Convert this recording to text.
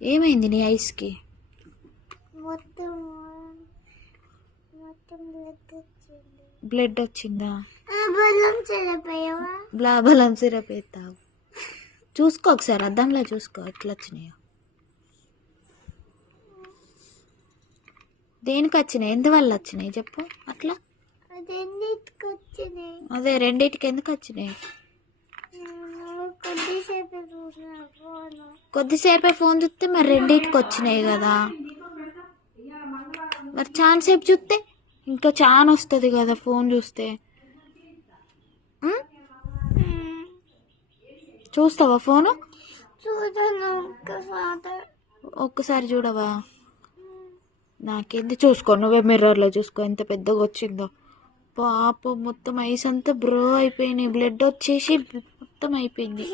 ఏమైంది నీ ఐస్కి? మొత్తం బ్లడ్ వచ్చిందా? బలం సిరప్ వేస్తావు. చూసుకో ఒకసారి అద్దంలో చూసుకో ఎట్లా వచ్చినాయో. దేనికి వచ్చినాయి? ఎందువల్ల వచ్చినాయి చెప్పు. అట్లా అదే రెండింటికి ఎందుకు వచ్చినాయి? కొద్దిసేపే ఫోన్ చూస్తే మరి రెండింటికి వచ్చినాయి కదా. మరి చాలా సేపు చూస్తే ఇంకా చాలా వస్తుంది కదా ఫోన్ చూస్తే. చూస్తావా ఫోను? ఒక్కసారి చూడవా? నాకేంది చూసుకో, నువ్వే మిర్రర్లో చూసుకో ఎంత పెద్దగా వచ్చిందో. పాప మొత్తం ఐస్ అంతా బ్రో అయిపోయినాయి, బ్లడ్ వచ్చేసి మొత్తం అయిపోయింది.